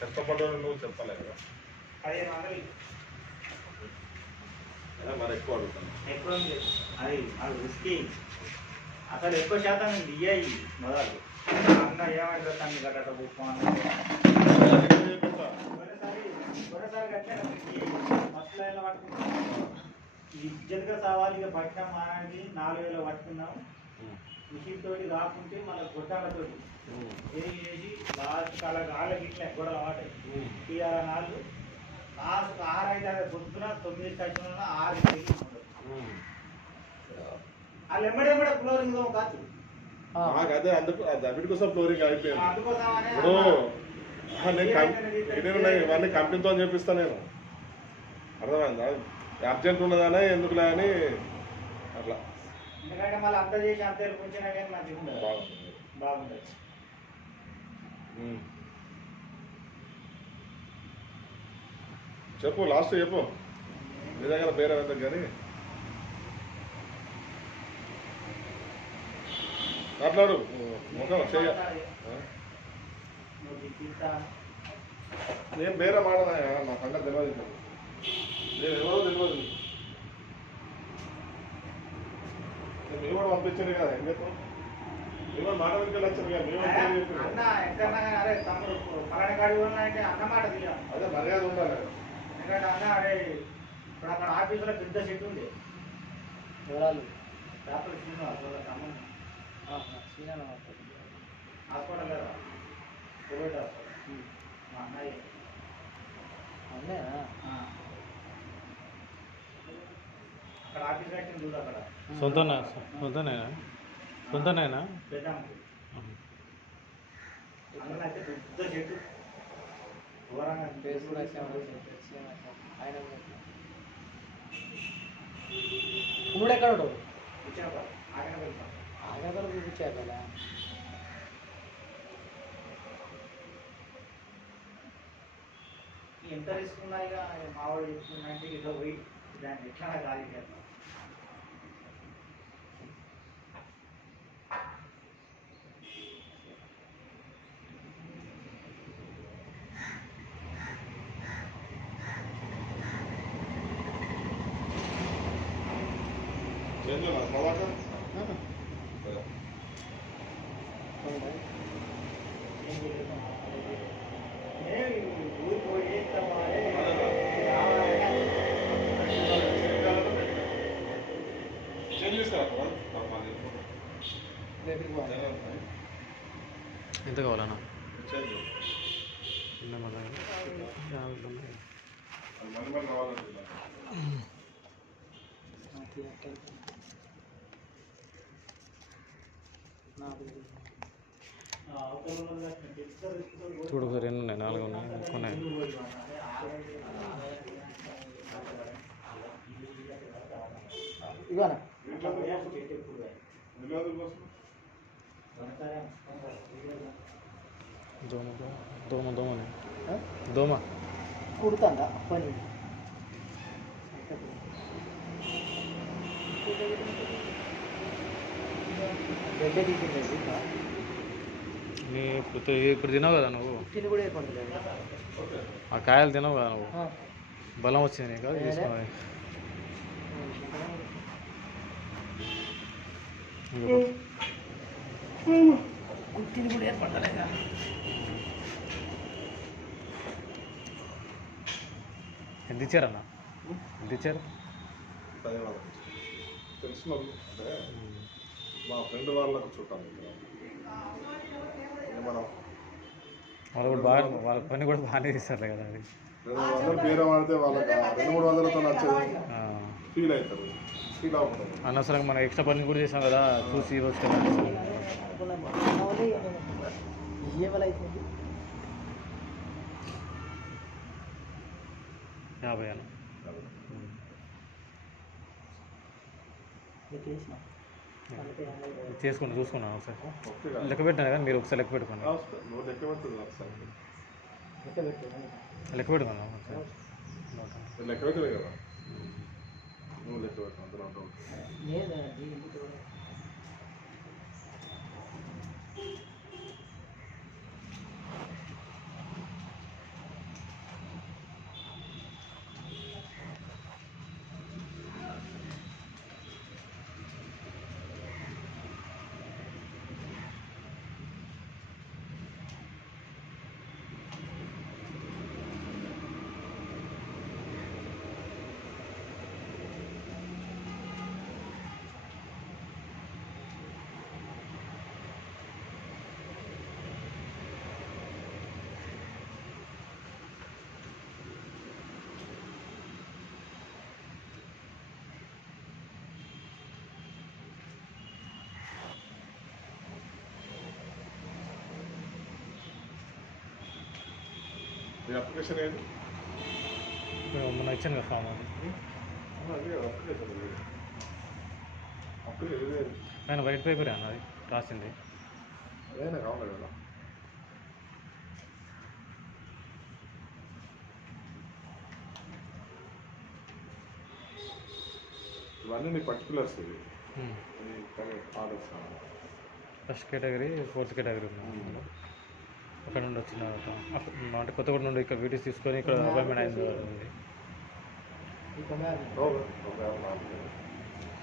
కష్టపడ్డాను నువ్వు చెప్పలే కదా. 1500 మరి ఎక్కువ అడుగుతాను. ఎక్కువ అది అది రిస్కీ. అసలు ఎక్కువ శాతం ఇయ్యాయి మొదలు అన్న ఏమంటారు తను గట్ట కూర్చోమని ఒకసారి కట్టాను ఫస్ట్ లైన్లో పట్టుకున్నాం. ఇజ్జతగా సవాలిగా పట్టినాం మానానికి 4000 పట్టుకున్నాం. మిషన్ తోటి కాకుంటే మళ్ళీ గొట్టాలతోటి వేసి లాస్ట్ అలా గాళ్ళకి ఇట్లా గొడవ వాటాయి తీయాల 4 లాస్ట్ 6 అయితే పొద్దున 9 కట్టిన 6 వాళ్ళు ఎమ్మడెమ్మడే ఫ్లోరింగ్ కాదు. అదే అందుకు దబిడి కోసం ఫ్లోరింగ్ అయిపోయింది. ఇప్పుడు ఇవన్నీ కంపెనీతో చెప్పిస్తాను నేను. అర్థమైందా? అర్జెంట్ ఉన్నదానే ఎందుకులే అని అట్లా. ఎందుకంటే మళ్ళీ అంత చేసి అంత కొంచెం కానీ మంచిగా ఉండదు. బాగుంటుంది. చెప్పు లాస్ట్ చెప్పు. మీ దగ్గర వేరే ఎందుకు కానీ మాట్లాడు. ముఖం చెయ్య. నేను వేరే మాడదా నా సంగతి తెలియదు. నేను ఎవరో తెలియదు. మేము కూడా పంపించాను కదా. ఏం చెప్తాం? మేము మాట వెనుక వచ్చాను కదా. మేము అదే మర్యాద ఉండాలి. ఎందుకంటే అన్న అదే ఇప్పుడు అక్కడ ఆఫీసులో పెద్ద సెట్ ఉంది. వివరాలు డాక్టర్ హాస్పిటల్ లేదా ప్రైవేట్ హాస్పిటల్ మా అన్నయ్య అక్కడ ఆఫీస్ కట్టింది చూడు. అక్కడ సొంతనేనా పెద్ద అందులో అయితే పెద్ద చెట్టు ఘోరంగా ఆయన ఇప్పుడు ఎక్కడ ఉంటావు? ఆగనపల్లి చూపించారు. ఎంత రిస్క్ ఉన్నాయి. మావాడు చెప్తున్నాయంటే ఇదో పోయి దాన్ని ఎట్లా ఖాళీ చేస్తాం. ఎంత కావాలన్నా? చూడు ఒకసారి ఎన్ని ఉన్నాయి? 4 ఉన్నాయి. ఉన్నాయి. ఇవాళ దోమ కుడుతుందా పని? ఇప్పుడు తినవు కదా నువ్వు? తిని కూడా ఏర్పడలేదు. ఆ కాయలు తినవు కదా నువ్వు? బలం వచ్చింది నీకు కదా తీసుకోవాలి. తిని కూడా ఏర్పడలేదు. ఎంత ఇచ్చారన్నా? ఎంత ఇచ్చారు? తెలిసిన వాళ్ళు అంటే మా ఫ్రెండ్ వాళ్ళకు చుట్టాలి. వాళ్ళు కూడా బాగా వాళ్ళ పని కూడా బాగానే తీస్తారు కదా. అది 200 పేరు వాడితే వాళ్ళకి 200-300తో నచ్చేది ఫీల్ అవుతారు. ఫీల్ అవుతుంది. అనవసరంగా మనం ఎక్స్ట్రా పని కూడా చేసాం కదా. చూసి ఈరోజు కదా 50 అన్న చేసుకుంటా చూసుకున్నాను ఒకసారి. లెక్క పెట్టినా కానీ మీరు ఒకసారి లెక్క పెట్టుకోండి. లెక్క పెట్టుకున్నాను ఒకసారి. లెక్క పెట్టలే కదా నువ్వు లెక్క పెట్టు. అప్లికేషన్ ఏంటి? మొన్న ఇచ్చాను కదా ఫామ్ అది అదే అప్లికేషన్ అప్లికేషన్ ఆయన వైట్ పేపర్ అన్న అది రాసింది. అదేనా కావాలి కదా. ఇవన్నీ నీ పర్టికులర్స్ ఇవి orders. First category, fourth category ఉంది. అక్కడ నుండి వచ్చిన అంటే కొత్తగూడ నుండి ఇక్కడ వీటీస్ తీసుకొని ఇక్కడ అపాయింట్మెంట్ అయింది ఉంది.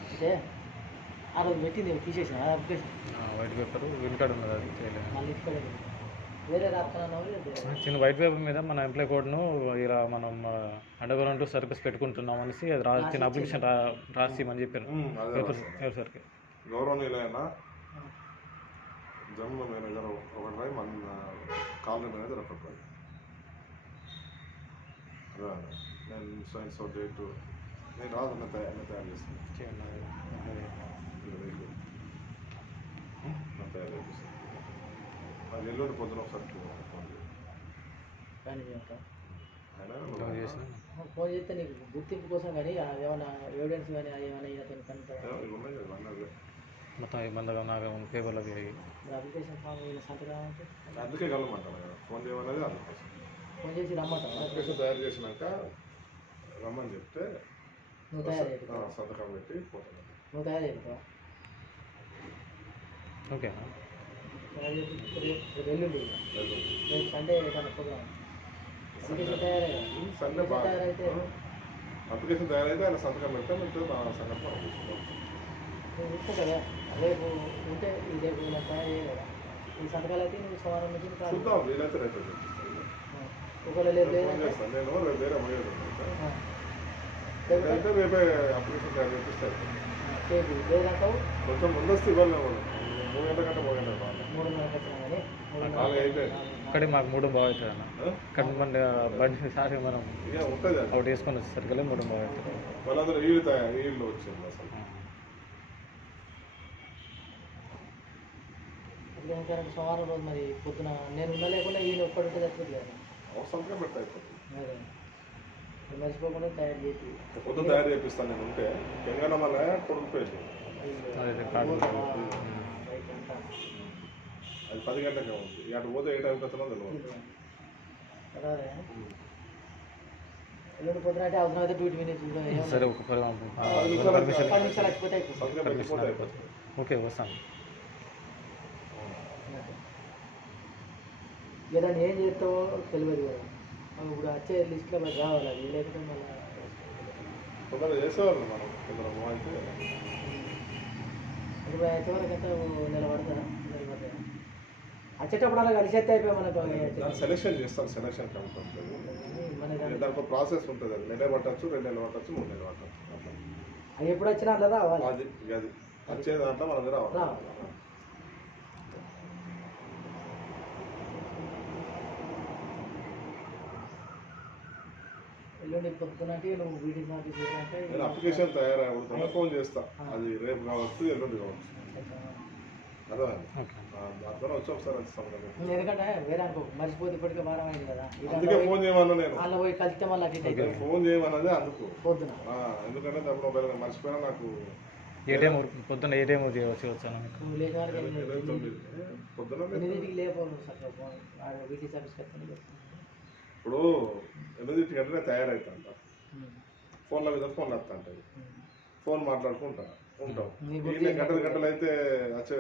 అంటే ఆ రోజు పెట్టింది తీసేసిన application white paper win card ఉన్నది, అది చేయలేదు. మళ్ళీ ఇక్కడ వేరే రాస్తున్నాను. చిన్న వైట్ పేపర్ మీద మన ఎంప్లాయ్ కోడ్ను ఇలా మనం అండర్గ్రౌండ్ సర్వీస్ పెట్టుకుంటున్నాం అనేసి అది చిన్న అప్లికేషన్ రాసిమని చెప్పాను పేపర్ సార్కి. గౌరవనీయులైన జనరల్ మేనేజర్ ఒకటి రాయి, మన కాలనీ మేనేజర్ ఒకటి రాయి. నేను సైన్స్ డేట్ నేను రాదు తయారు చేస్తాను. తయారు చేపిస్తాను. అది ఎల్లుండి పొద్దున ఒకసారి ఫోన్ చేస్తాను. ఫోన్ చేస్తే నీకు గుర్తింపు కోసం కానీ ఏమైనా ఎవిడెన్స్ కానీ ఏమైనా ఉన్నాయి కదా అన్నది మొత్తం ఇబ్బందిగా నాకు పేపర్లు అవి అప్లికేషన్ ఫామ్ సంతకం అంటే అందుకే కలవమంటాను కదా, ఫోన్ చేయమనేది అందుకోసం. ఫోన్ చేసి రమ్మంటాను. అప్లికేషన్ తయారు చేసినాక రమ్మని చెప్తే నువ్వు తయారు చేస్తావు. సంతకం పెట్టి పోతాను. నువ్వు తయారు చేస్తావు. ఓకేనా? తయారు చేసి రేపు ఎల్లుండి రేపు సండే ఏదైనా ప్రోగ్రామ్ అప్లికేషన్ తయారయ్యా. సండే బాగా తయారైతే అప్లికేషన్ తయారైతే ఆయన సంతకం పెడితే మీకు నా సంగతి మనం చూసుకోవచ్చు. నేను చూస్తా కదా, రేపు ఉంటే రేపు ఇలా తయారు చేయాలి కదా. ఈ సంతకాలు అయితే నువ్వు సోమవారం నుంచి చూద్దాం, వీలైతే రేపు ఒకవేళ రేపు ఫోన్ చేస్తాను. నేను రేపు వేరే పోయేది లేదంటే అయితే రేపే అప్లికేషన్ తయారు చేపిస్తాను. లేదంటావు కొంచెం ముందస్తు ఇవ్వాలి. 3 గంటల కంటే 3 గంటలు 3:30 వచ్చినా కానీ 4 అయిపోయింది. ఇక్కడే మాకు 3 బాగుంటుంది అన్న. ఇక్కడ మన బండి సారి మనం ఇక ఉంటుంది అది. ఒకటి వేసుకొని వచ్చేసరికి 3 బాగుంటుంది. వాళ్ళందరూ ఈళ్ళు వచ్చింది అసలు. కరెక్ట్ సోమవారం రోజు మరి పొద్దున నేను ఉన్నా లేకుండా ఈయన ఒక్కడు ఉంటే తప్పదు కదా. సంతకం పెడతా అయిపోతుంది. అదే మర్చిపోకుండా తయారు చేసి పొద్దున తయారు చేపిస్తాను. నేను ఉంటే తెలంగాణ మన కొడుకు పెట్టి అదే కార్డు అది 10 గంటలకే ఉంది. అటు పోతే ఏ టైం వస్తుందో తెలియదు. అదే ఎల్లుండి పొద్దున అంటే అవసరం అయితే డ్యూటీ మీద సరే ఒక 10 నిమిషాలు అయిపోతే అయిపోతుంది. సంతకం పెట్టిపోతే అయిపోతుంది. ఓకే వస్తాను. లేదా ఏం చేస్తావో తెలియదు కదా. ఇప్పుడు వచ్చే లిస్ట్లో మరి రావాలి. అది లేకపోతే మళ్ళీ తొందరగా చేసేవాళ్ళు మనం. తొందరగా అయితే ఇప్పుడు వచ్చేవరకు ఎంత నిలబడతారా? వచ్చేటప్పుడు అలా కలిసేస్తే అయిపోయి మనకు దాన్ని సెలెక్షన్ చేస్తాను. సెలెక్షన్ కనుక్కుంటుంది. మన దానికి ఒక ప్రాసెస్ ఉంటుంది. అది 2 నెలలు పట్టచ్చు, 2 నెలలు పట్టచ్చు, 3 నెలలు పట్టచ్చు. అవి ఎప్పుడు వచ్చినా అట్లా రావాలి. అది వచ్చే దాంట్లో మన దగ్గర రావాలి. ఎల్లుండి పొద్దునంటే నువ్వు వీడియో ఆఫీస్ అంటే నేను అప్లికేషన్ తయారవుతున్నా ఫోన్ చేస్తా. అది రేపు కావచ్చు, ఎల్లుండి కావచ్చు. అదే దాంట్లో వచ్చి ఒకసారి వస్తాం. ఎందుకంటే వేరే అనుకో మర్చిపోతే ఇప్పటికే వారం అయింది కదా. అందుకే ఫోన్ చేయమన్నా నేను. వాళ్ళు పోయి కలిస్తే మళ్ళీ అటు ఇటు ఫోన్ చేయమన్నది అందుకు పొద్దున. ఎందుకంటే అప్పుడు ఒకవేళ మర్చిపోయినా నాకు ఏ టైం పొద్దున్న ఏ టైం వచ్చాను మీకు? నువ్వు లేని వారికి పొద్దున 8ంటికి లేకపోను చక్కగా ఫోన్ వీటి సర్వీస్ కట్టని ఇప్పుడు 8 గంటలే తయారవుతాంట. ఫోన్ల మీద ఫోన్లు వస్తుంటాయి. ఫోన్ మాట్లాడుకుంటా ఉంటాం. గంటలు అయితే వచ్చే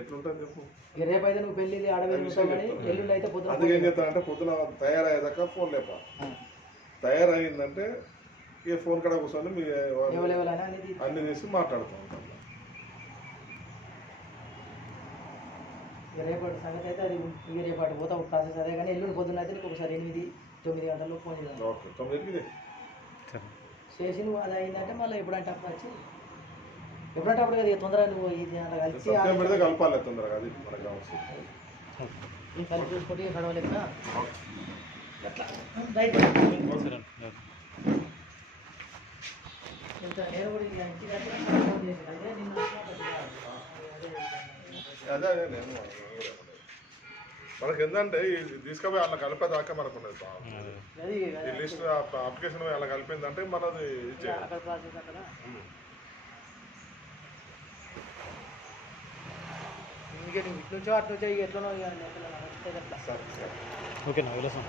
ఎట్లుంటుంది చెప్పు. రేపు అయితే నువ్వు పెళ్ళి ఆడవేది ఎల్లుండి అయితే పొద్దున. అందుకే ఏం చేస్తానంటే పొద్దున తయారయ్యేదాకా ఫోన్ లేపా. తయారయ్యిందంటే ఇక ఫోన్ కాడ కూర్చొని మీ అన్ని చేసి మాట్లాడుతూ ఉంటాం. రేపటి సంగతి అయితే అది రేపటి పోతా ప్రాసెస్ అదే. కానీ ఎల్లుండి పొద్దున్న అయితే ఒకసారి 8-9 గంటల్లో ఫోన్ చేయాలి. ఓకే 9కి చేసి నువ్వు అది అయిందంటే మళ్ళీ ఎప్పుడంటే అప్పుడు వచ్చి ఎప్పుడంటే అప్పుడు కదా తొందరగా నువ్వు ఇది అట్లా కలిసి పెడితే కలపాలి తొందరగా. అది మనకు కావచ్చు. కలిపి చూసుకుంటే గడవలేక అట్లా రైట్. నేను కూడా అదే నేను మనకి ఏంటంటే తీసుకుపోయి అలా కలిపేదాకా మనకు ఉన్నది సార్. అది ఈ లిస్ట్ అప్లికేషన్ అలా కలిపిందంటే మనది ఇచ్చేయాలి. అక్కడ ప్రాసెస్ అక్కడ ఇంకే నువ్వు ఇటు నుంచో అటు నుంచో ఎట్లనో ఇక ఓకేనా వెళ్ళొస్తాం.